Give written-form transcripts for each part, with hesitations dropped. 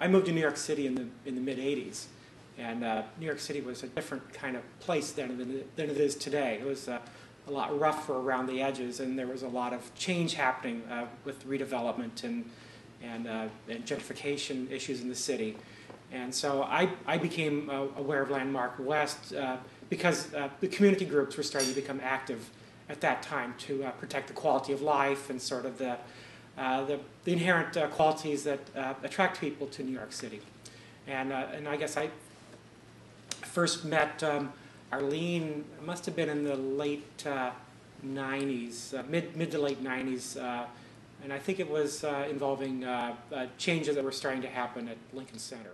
I moved to New York City in the mid '80s, and New York City was a different kind of place then than it is today. It was a lot rougher around the edges, and there was a lot of change happening with redevelopment and gentrification issues in the city. And so I became aware of Landmark West because the community groups were starting to become active at that time to protect the quality of life and sort of the inherent qualities that attract people to New York City. And I guess I first met Arlene, must have been in the late 90s, mid to late 90s, and I think it was involving changes that were starting to happen at Lincoln Center.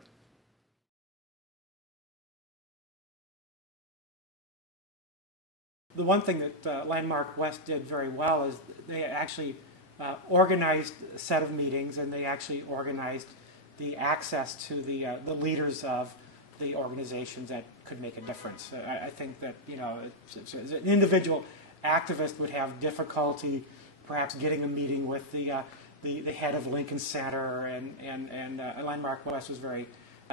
The one thing that Landmark West did very well is they actually organized a set of meetings, and they actually organized the access to the leaders of the organizations that could make a difference. I think that, you know, an individual activist would have difficulty perhaps getting a meeting with the head of Lincoln Center, and Landmark West was very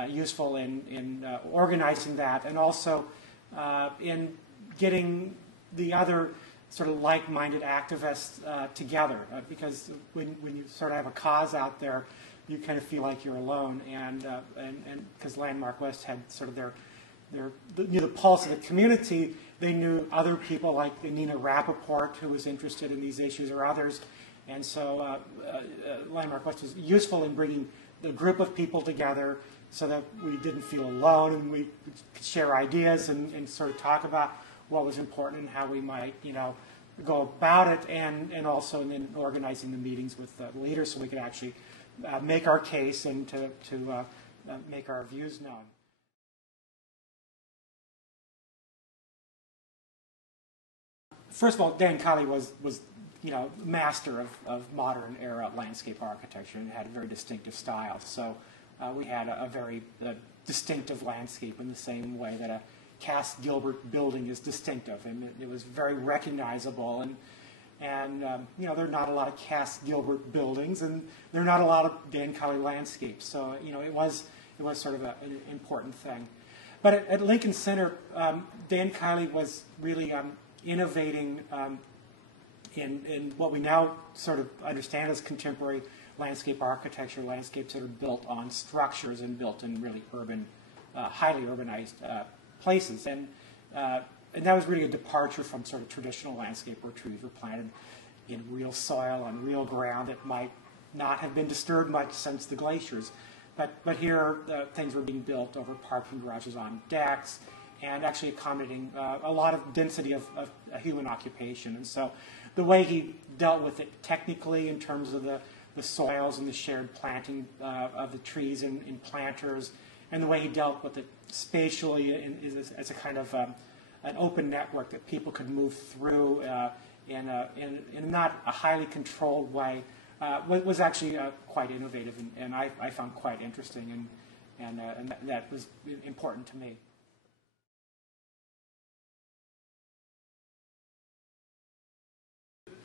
useful in organizing that, and also in getting the other sort of like-minded activists together, because when you sort of have a cause out there, you kind of feel like you're alone, and because Landmark West had sort of knew the pulse of the community. They knew other people like Nina Rappaport, who was interested in these issues, or others, and so Landmark West was useful in bringing the group of people together so that we didn't feel alone, and we could share ideas and sort of talk about what was important and how we might, you know, go about it, and also in organizing the meetings with the leaders so we could actually make our case and to make our views known. First of all, Dan Kiley was you know, master of modern era landscape architecture, and had a very distinctive style. So we had a very distinctive landscape in the same way that a Cass Gilbert building is distinctive, and it was very recognizable. And you know, there are not a lot of Cass Gilbert buildings, and there are not a lot of Dan Kiley landscapes. So you know, it was sort of an important thing. But at Lincoln Center, Dan Kiley was really innovating in what we now sort of understand as contemporary landscape architecture, landscapes that are built on structures and built in really urban, highly urbanized places. And that was really a departure from sort of traditional landscape where trees were planted in real soil on real ground that might not have been disturbed much since the glaciers. But here things were being built over parking garages on decks, and actually accommodating a lot of density of human occupation. And so the way he dealt with it technically in terms of the soils and the shared planting of the trees in planters, and the way he dealt with it spatially as a kind of an open network that people could move through in not a highly controlled way, was actually quite innovative, and I found quite interesting, and that was important to me.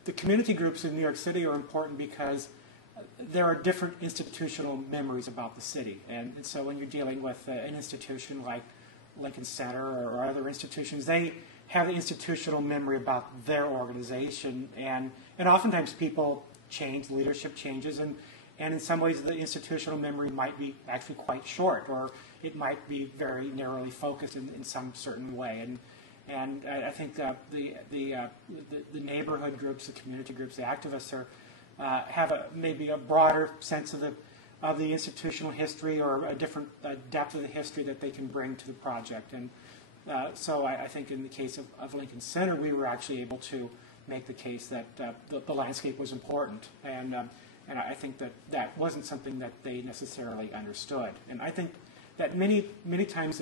The community groups in New York City are important because there are different institutional memories about the city. And so when you're dealing with an institution like Lincoln Center or other institutions, they have the institutional memory about their organization. And oftentimes people change, leadership changes, and in some ways the institutional memory might be actually quite short, or it might be very narrowly focused in some certain way. And I think the neighborhood groups, the community groups, the activists have maybe a broader sense of the institutional history, or a different depth of the history that they can bring to the project. And so I think in the case of Lincoln Center, we were actually able to make the case that the landscape was important. And I think that wasn't something that they necessarily understood. And I think that many times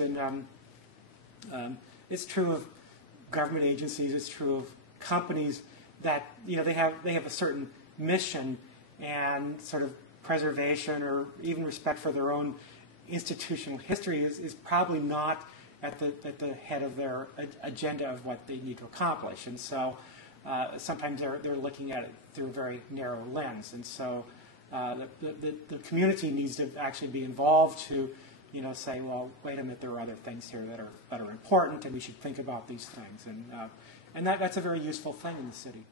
it's true of government agencies, it's true of companies, that you know they have a certain mission and sort of preservation or even respect for their own institutional history is probably not at the head of their agenda of what they need to accomplish. And so sometimes they're looking at it through a very narrow lens. And so the community needs to actually be involved to, say, well, wait a minute, there are other things here that are important, and we should think about these things, and that's a very useful thing in the city.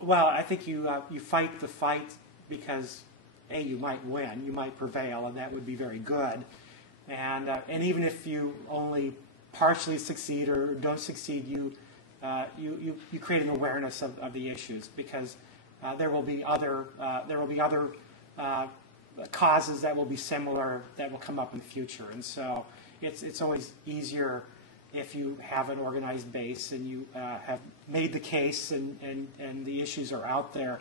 Well, I think you fight the fight because you might win, you might prevail, and that would be very good, and even if you only partially succeed or don't succeed, you create an awareness of the issues, because there will be other causes that will be similar that will come up in the future, and so it's always easier if you have an organized base and you have made the case and the issues are out there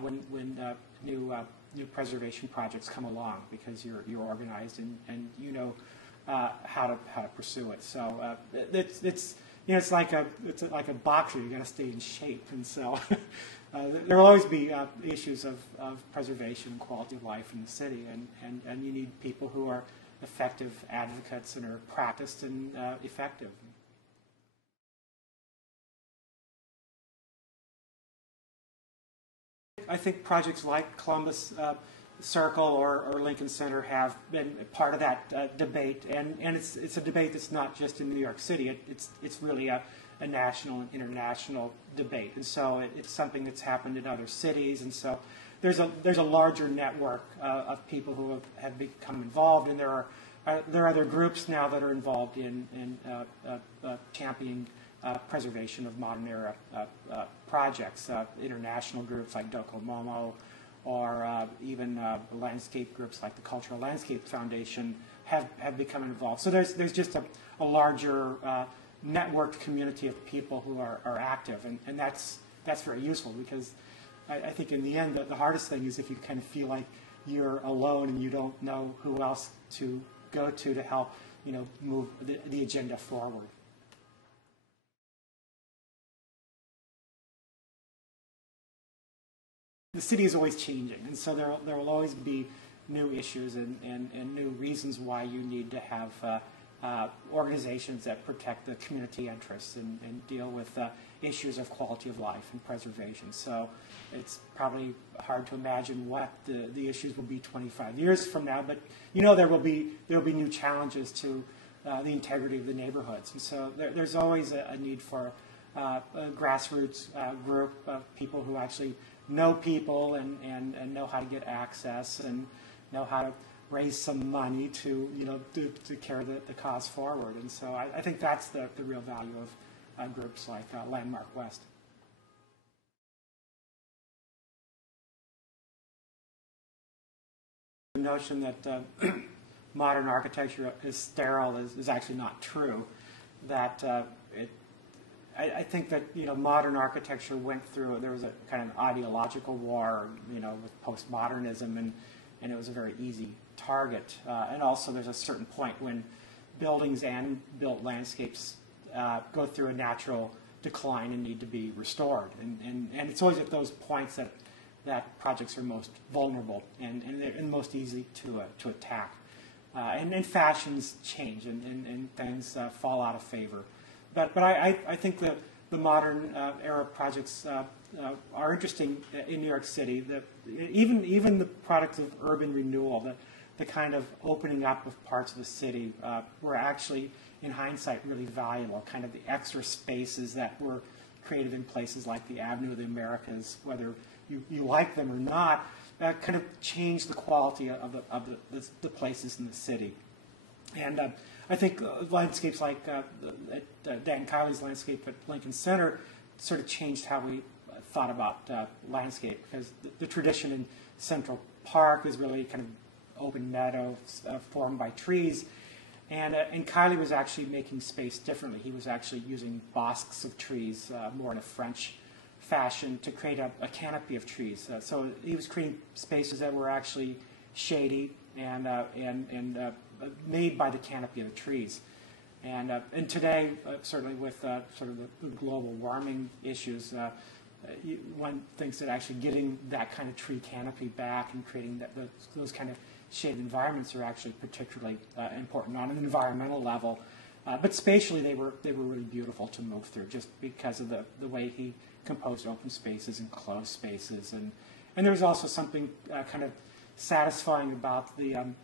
when new preservation projects come along, because you're organized and you know how to pursue it. So it's like a boxer. You got to stay in shape, and so there will always be issues of preservation and quality of life in the city, and you need people who are effective advocates and are practiced and effective. I think projects like Columbus Circle or Lincoln Center have been part of that debate, and it's a debate that's not just in New York City. It's really a national and international debate, and so it's something that's happened in other cities, and so there's a larger network of people who have become involved, and there are other groups now that are involved in championing preservation of modern era projects. International groups like Docomomo, or even landscape groups like the Cultural Landscape Foundation have become involved. So there's just a larger networked community of people who are active, and that's very useful, because I think in the end the hardest thing is if you kind of feel like you're alone and you don't know who else to go to help move the agenda forward. The city is always changing, and so there will always be new issues and new reasons why you need to have organizations that protect the community interests and deal with issues of quality of life and preservation. So it's probably hard to imagine what the issues will be 25 years from now, but there will be new challenges to the integrity of the neighborhoods, and so there's always a need for a grassroots group of people who actually know people and know how to get access and know how to raise some money to carry the cause forward. And so I think that's the real value of groups like Landmark West. The notion that modern architecture is sterile is actually not true. That I think that modern architecture went through, there was a kind of ideological war with postmodernism, and it was a very easy target. And also there's a certain point when buildings and built landscapes go through a natural decline and need to be restored. And it's always at those points that projects are most vulnerable and most easy to attack. And fashions change and things fall out of favor. But I think the modern era projects are interesting in New York City. Even the products of urban renewal, the kind of opening up of parts of the city were actually, in hindsight, really valuable. Kind of the extra spaces that were created in places like the Avenue of the Americas, whether you like them or not, kind of changed the quality of the places in the city. And I think landscapes like Dan Kiley's landscape at Lincoln Center sort of changed how we thought about landscape, because the tradition in Central Park is really kind of open meadow formed by trees, and Kiley was actually making space differently. He was actually using bosques of trees, more in a French fashion, to create a canopy of trees. So he was creating spaces that were actually shady and made by the canopy of the trees. And today, certainly with sort of the global warming issues, one thinks that actually getting that kind of tree canopy back and creating those kind of shaded environments are actually particularly important on an environmental level. But spatially, they were really beautiful to move through, just because of the way he composed open spaces and closed spaces, and there was also something kind of satisfying about the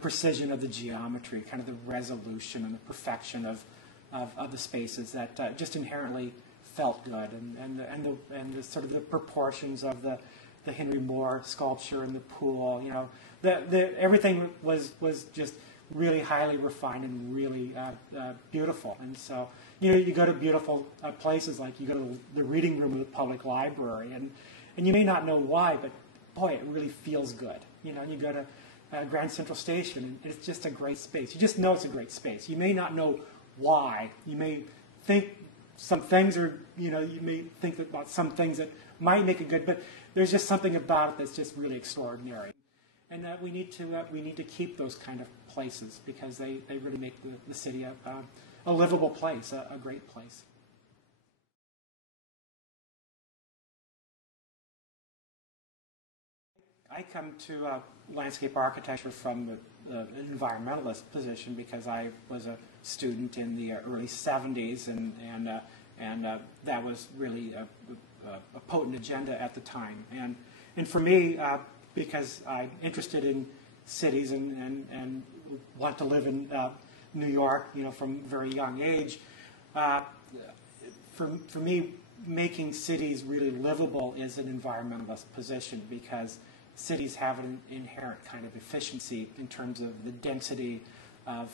precision of the geometry, kind of the resolution and the perfection of the spaces that just inherently felt good, and the sort of the proportions of the Henry Moore sculpture and the pool, everything was just really highly refined and really beautiful. And so, you go to beautiful places, like you go to the reading room of the public library, and you may not know why, but boy, it really feels good. You go to Grand Central Station, and it's just a great space. You just know it's a great space. You may not know why. You may think some things are, you may think about some things that might make it good, but there's just something about it that's just really extraordinary. And we need to keep those kind of places, because they really make the city a livable place, a great place. I come to landscape architecture from the environmentalist position, because I was a student in the early 70s, and that was really a potent agenda at the time. And for me, because I'm interested in cities and want to live in New York, from a very young age, for me, making cities really livable is an environmentalist position, because cities have an inherent kind of efficiency in terms of the density of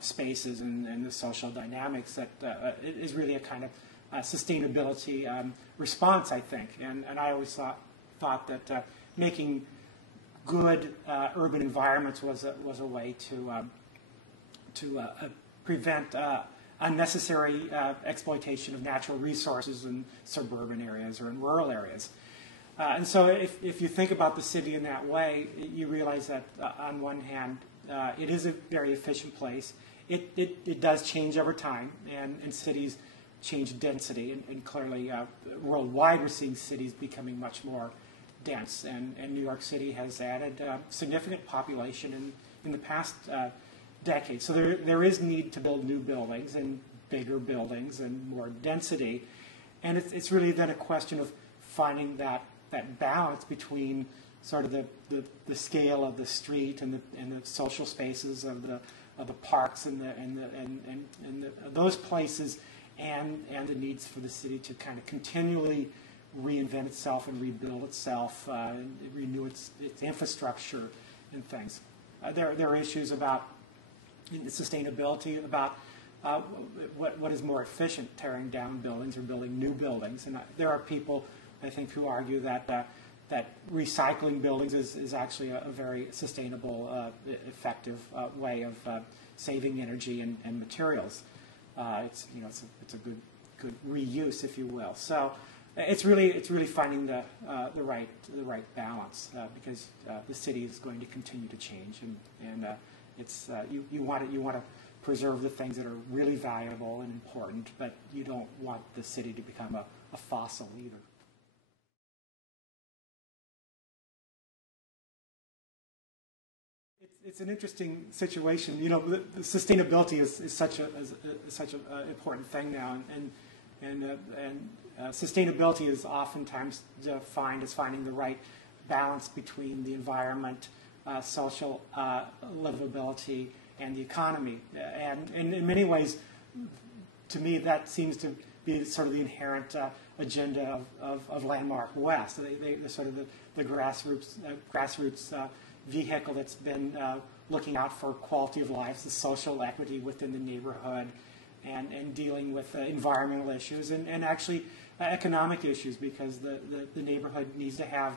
spaces and the social dynamics that is really a kind of sustainability response, I think. And I always thought that making good urban environments was a way to prevent unnecessary exploitation of natural resources in suburban areas or in rural areas. And so if you think about the city in that way, you realize that on one hand, it is a very efficient place. It does change over time, and cities change density. And clearly, worldwide, we're seeing cities becoming much more dense. And New York City has added significant population in the past decade. So there is need to build new buildings and bigger buildings and more density. And it's really then a question of finding that balance between sort of the scale of the street and the social spaces of the parks and those places, and the needs for the city to kind of continually reinvent itself and rebuild itself, and renew its infrastructure and things. There are issues about sustainability, about what is more efficient, tearing down buildings or building new buildings. And there are people, I think, who argue that recycling buildings is actually a very sustainable, effective way of saving energy and materials. It's a good reuse, if you will. So it's really finding the right balance, because the city is going to continue to change, and it's you want to preserve the things that are really valuable and important, but you don't want the city to become a fossil either. It's an interesting situation. The sustainability is such an important thing now, and sustainability is oftentimes defined as finding the right balance between the environment, social livability, and the economy. And in many ways, to me, that seems to be sort of the inherent agenda of Landmark West. They're sort of the grassroots vehicle that's been looking out for quality of life, the social equity within the neighborhood, and dealing with environmental issues and actually economic issues, because the neighborhood needs to have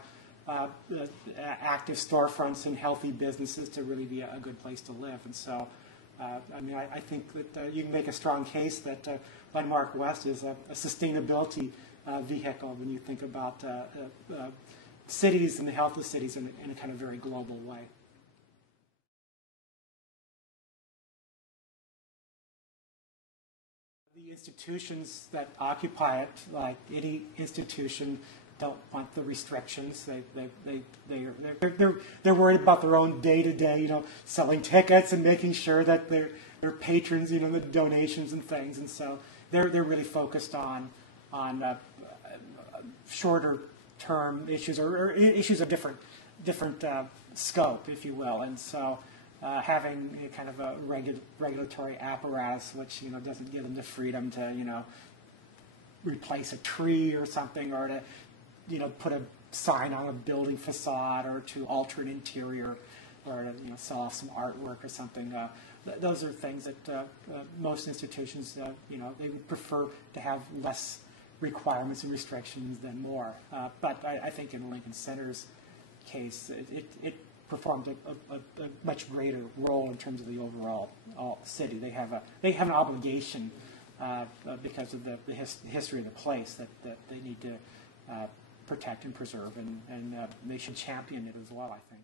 active storefronts and healthy businesses to really be a good place to live. And so, I think that you can make a strong case that Landmark West is a sustainability vehicle when you think about cities and the health of cities in a kind of very global way. The institutions that occupy it, like any institution, don't want the restrictions. They're worried about their own day-to-day, selling tickets and making sure that they're their patrons, the donations and things, and so they're really focused on shorter term issues or issues of different scope, if you will, and so having kind of a regulatory apparatus which doesn't give them the freedom to replace a tree or something, or to put a sign on a building facade, or to alter an interior, or to sell off some artwork or something. Those are things that most institutions they would prefer to have less requirements and restrictions than more. But I think in Lincoln Center's case, it performed a much greater role in terms of the overall city. They have an obligation because of the history of the place that they need to protect and preserve, and they should champion it as well, I think.